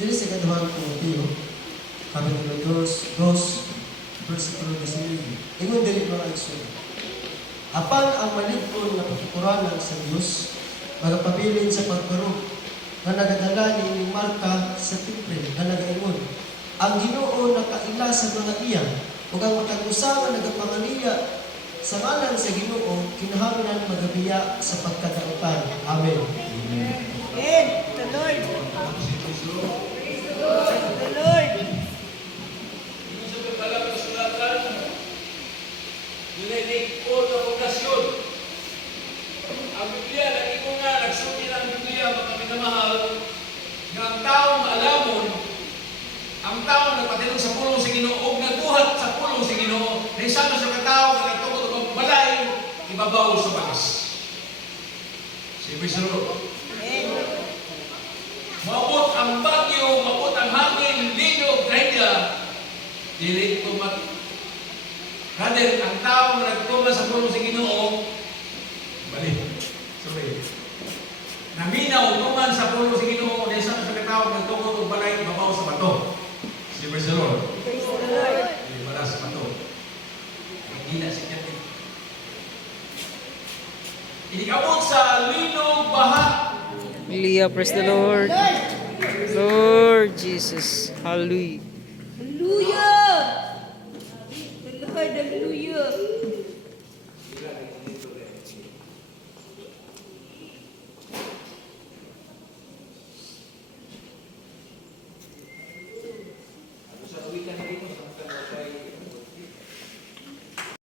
Dili sa kaduhang Timoteo, kapitulo 2, versikulo 19. Ingon dili mga igsoon. Apan ang malig-on nga pakikuranan sa Dios magapabilin sa pagbarog nga nagadala ni Marta sa tipre nga nagaingon. Ang Ginoo nakaila sa mga iya ug ang matag usa nga nagapangaliya sa ngalan sa Ginoo kinahanglan magabiya sa pagkadautan. Amen. Amen. The Lord. The Lord. Ang Biblia, lagi ko nga, nagsuti ng Biblia, mga minamahal, na ang taong alamon, ang taong nagpatilong sa pulong sa Ginoo, o nagbuhat sa pulong sa Ginoo, na isang sa katao na nagtukot ng balay, ibabaw sa bakas. Si Bisaro. Maabot ang bagyo, maabot ang hangin, linog, graya, dili tumat. Rather, ang taong nagtuman sa pulong sa Ginoo, balik. Sorry. Naminaw, tuman sa pulong sa Ginoo, na isang sa katao nagtukot ng balay, ibabaw sa bato. Si Bisaro. Ibala sa bato. Hindi na si Kati. Inikabot sa linog, baha. Hallelujah, praise the Lord. Lord Jesus. Hallelujah. Hallelujah.